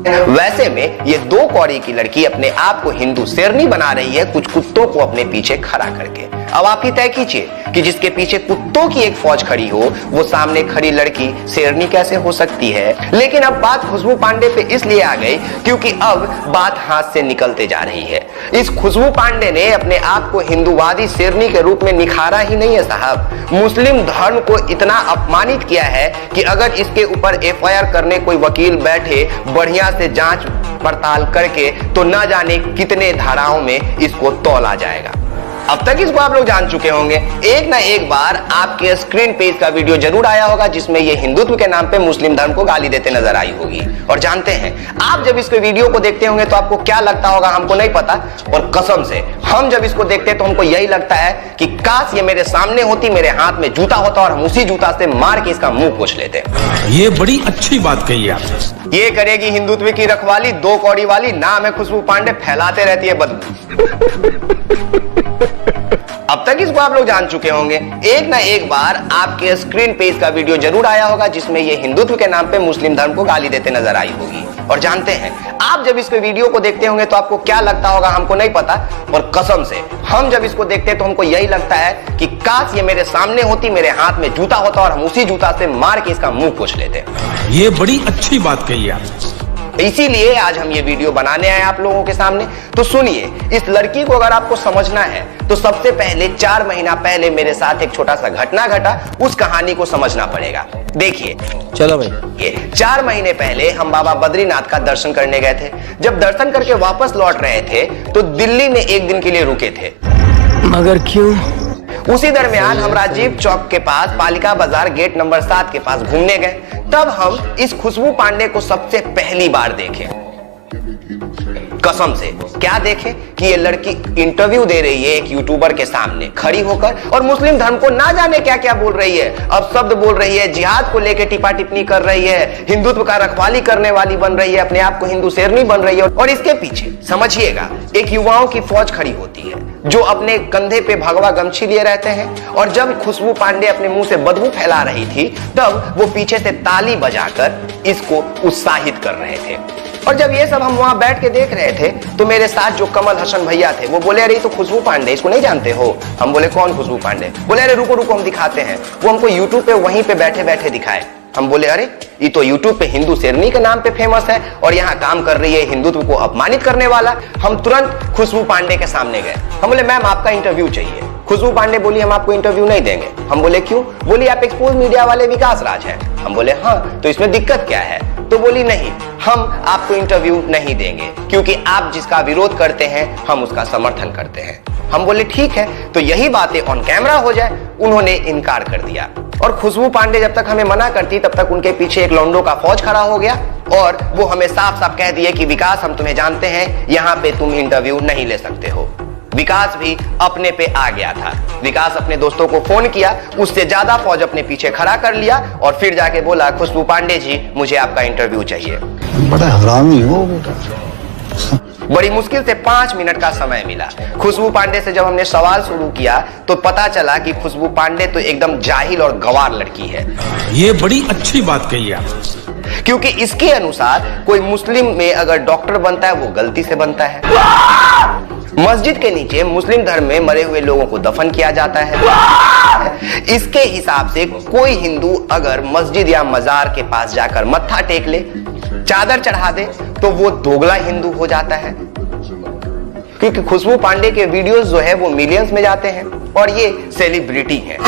वैसे में ये 2 कौड़ी की लड़की अपने आप को हिंदू शेरनी बना रही है कुछ कुत्तों को अपने पीछे खड़ा करके। अब आप ही तय कीजिए कि जिसके पीछे कुत्तों की एक फौज खड़ी हो वो सामने खड़ी लड़की शेरनी कैसे हो सकती है। लेकिन अब बात खुशबू पांडे पे इसलिए आ गई क्योंकि अब बात हाथ से निकलते जा रही है। इस खुशबू पांडे ने अपने आप को हिंदूवादी शेरनी के रूप में निखारा ही नहीं है साहब, मुस्लिम धर्म को इतना अपमानित किया है कि अगर इसके ऊपर FIR करने कोई वकील बैठे बढ़िया से जांच पड़ताल करके तो न जाने कितने धाराओं में इसको तौला जाएगा। अब तक इसको आप लोग जान चुके होंगे। एक ना एक बार आपके स्क्रीन पे इसका वीडियो जरूर आया होगा जिसमें ये हिंदुत्व के नाम पे मुस्लिम धर्म को गाली देते नजर आई होगी। और जानते हैं आप जब इसके वीडियो को देखते होंगे तो आपको क्या लगता होगा हमको नहीं पता, और कसम से हम जब इसको देखते तो हमको यही लगता है कि काश ये मेरे सामने होती, मेरे हाथ में जूता होता और हम उसी जूता से मार के इसका मुंह पोंछ लेते। ये बड़ी अच्छी बात कही आपने। ये करेगी हिंदुत्व की रखवाली, 2 कौड़ी वाली, नाम है खुशबू पांडे, फैलाते रहती है बदबू। अब तक इसको आप लोग जान चुके होंगे। एक ना एक बार आपके स्क्रीन पे इसका वीडियो जरूर आया होगा जिसमें ये हिंदुत्व के नाम पे मुस्लिम धर्म को गाली देते नजर आई होगी। और जानते हैं आप जब इसके वीडियो को देखते होंगे तो आपको क्या लगता होगा हमको नहीं पता, और कसम से हम जब इसको देखते तो हमको यही लगता है कि काश ये मेरे सामने होती, मेरे हाथ में जूता होता और हम उसी जूता से मार के इसका मुंह पोंछ लेते। ये बड़ी अच्छी बात कही आपने। इसीलिए आज हम ये वीडियो बनाने आए आप लोगों के सामने। तो सुनिए, इस लड़की को अगर आपको समझना है तो सबसे पहले 4 महीना पहले मेरे साथ एक छोटा सा घटना घटा, उस कहानी को समझना पड़ेगा। देखिए, चलो भाई। 4 महीने पहले हम बाबा बद्रीनाथ का दर्शन करने गए थे। जब दर्शन करके वापस लौट रहे थे तो दिल्ली में 1 दिन के लिए रुके थे। मगर क्यों? उसी दरमियान हम राजीव चौक के पास पालिका बाजार गेट नंबर 7 के पास घूमने गए। तब हम इस खुशबू पांडे को सबसे पहली बार देखे। कसम से क्या देखे कि ये लड़की इंटरव्यू दे रही है एक यूट्यूबर के सामने खड़ी होकर, और मुस्लिम धर्म को ना जाने क्या क्या बोल रही है। अब शब्द बोल रही है, जिहाद को लेके टिपा टिप्पणी कर रही है, हिंदुत्व का रखवाली करने वाली बन रही है, अपने आप को हिंदू शेरनी बन रही है। और इसके पीछे समझिएगा एक युवाओं की फौज खड़ी होती है जो अपने कंधे पे भगवा गमछी लिए रहते हैं। और जब खुशबू पांडे अपने मुंह से बदबू फैला रही थी तब वो पीछे से ताली बजाकर इसको उत्साहित कर रहे थे। और जब ये सब हम वहां बैठ के देख रहे थे तो मेरे साथ जो कमल हसन भैया थे वो बोले, अरे तो खुशबू पांडे, इसको नहीं जानते हो? हम बोले कौन खुशबू पांडे? बोले अरे रुको रुको हम दिखाते हैं। वो हमको यूट्यूब पे वहीं पे बैठे बैठे दिखाए। हम बोले अरे ये तो यूट्यूब पे हिंदू शेरनी के नाम पे फेमस है और यहाँ काम कर रही है हिंदुत्व को अपमानित करने वाला। हम तुरंत खुशबू पांडे के सामने गए। हम बोले मैम आपका इंटरव्यू चाहिए। खुशबू पांडे बोली हम आपको इंटरव्यू नहीं देंगे। हम बोले क्यों? बोली आप एक्सपोज मीडिया वाले विकास राज हैं। हम बोले हाँ, तो इसमें दिक्कत क्या है? तो बोली नहीं, हम आपको इंटरव्यू नहीं देंगे क्योंकि आप जिसका विरोध करते हैं हम उसका समर्थन करते हैं। हम बोले ठीक है, तो यही बातें ऑन कैमरा हो जाए। उन्होंने इनकार कर दिया। और खुशबू पांडे जब तक हमें मना करती तब तक उनके पीछे एक लौंडों का फौज खड़ा हो गया और वो हमें साफ साफ कह दिए कि विकास हम तुम्हें जानते हैं, यहाँ पे तुम इंटरव्यू नहीं ले सकते हो। विकास भी अपने पे आ गया था। विकास अपने दोस्तों को फोन किया, उससे ज्यादा फौज अपने पीछे खड़ा कर लिया और फिर जाके बोला खुशबू पांडे जी मुझे आपका इंटरव्यू चाहिए। बड़ा हरामी हो बेटा। बड़ी मुश्किल से 5 मिनट का समय मिला। खुशबू पांडे से जब हमने सवाल शुरू किया तो पता चला कि खुशबू पांडे तो एकदम जाहिल और गवार लड़की है। ये बड़ी अच्छी बात कही आपने। क्योंकि इसके अनुसार कोई मुस्लिम में अगर डॉक्टर बनता है वो गलती से बनता है। मस्जिद के नीचे मुस्लिम धर्म में मरे हुए लोगों को दफन किया जाता है। इसके हिसाब से कोई हिंदू अगर मस्जिद या मजार के पास जाकर मत्था टेक ले, चादर चढ़ा दे तो वो दोगला हिंदू हो जाता है। क्योंकि खुशबू पांडे के वीडियोस जो है वो मिलियंस में जाते हैं और ये सेलिब्रिटी है।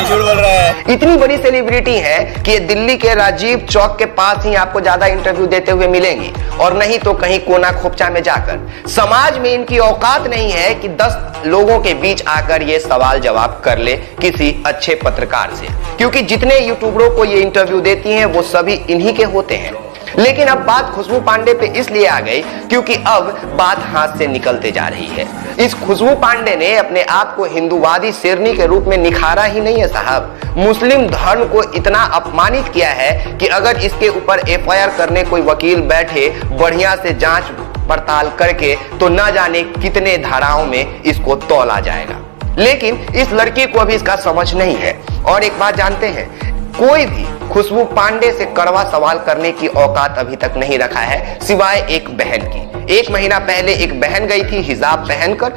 झूठ बोल रहा है। इतनी बड़ी सेलिब्रिटी है कि ये दिल्ली के राजीव चौक के पास ही आपको ज्यादा इंटरव्यू देते हुए मिलेंगी और नहीं तो कहीं कोना खोपचा में जाकर। समाज में इनकी औकात नहीं है कि 10 लोगों के बीच आकर ये सवाल जवाब कर ले किसी अच्छे पत्रकार से, क्योंकि जितने यूट्यूबरों को ये इंटरव्यू देती हैं वो सभी इन्हीं के होते हैं। लेकिन अब बात खुशबू पांडे पे इसलिए आ गई क्योंकि अब बात हाथ से निकलते जा रही है। इस खुशबू पांडे ने अपने आप को हिंदूवादी शेरनी के रूप में निखारा ही नहीं है साहब, मुस्लिम धर्म को इतना अपमानित किया है कि अगर इसके ऊपर FIR करने कोई वकील बैठे बढ़िया से जांच पड़ताल करके तो न जाने कितने धाराओं में इसको तौला जाएगा। लेकिन इस लड़की को अभी इसका समझ नहीं है। और एक बात जानते हैं, कोई भी खुशबू पांडे से कड़वा सवाल करने की औकात अभी तक नहीं रखा है, सिवाय एक बहन की। 1 महीना पहले एक बहन गई थी हिजाब पहनकर,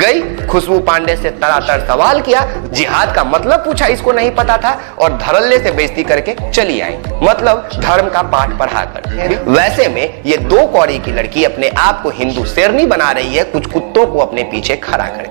गई खुशबू पांडे से तड़ातड़ सवाल किया, जिहाद का मतलब पूछा, इसको नहीं पता था, और धड़ल्ले से बेइज्जती करके चली आई, मतलब धर्म का पाठ पढ़ाकर। वैसे में ये 2 कौड़ी की लड़की अपने आप को हिंदू शेरनी बना रही है, कुछ कुत्तों को अपने पीछे खड़ा करके।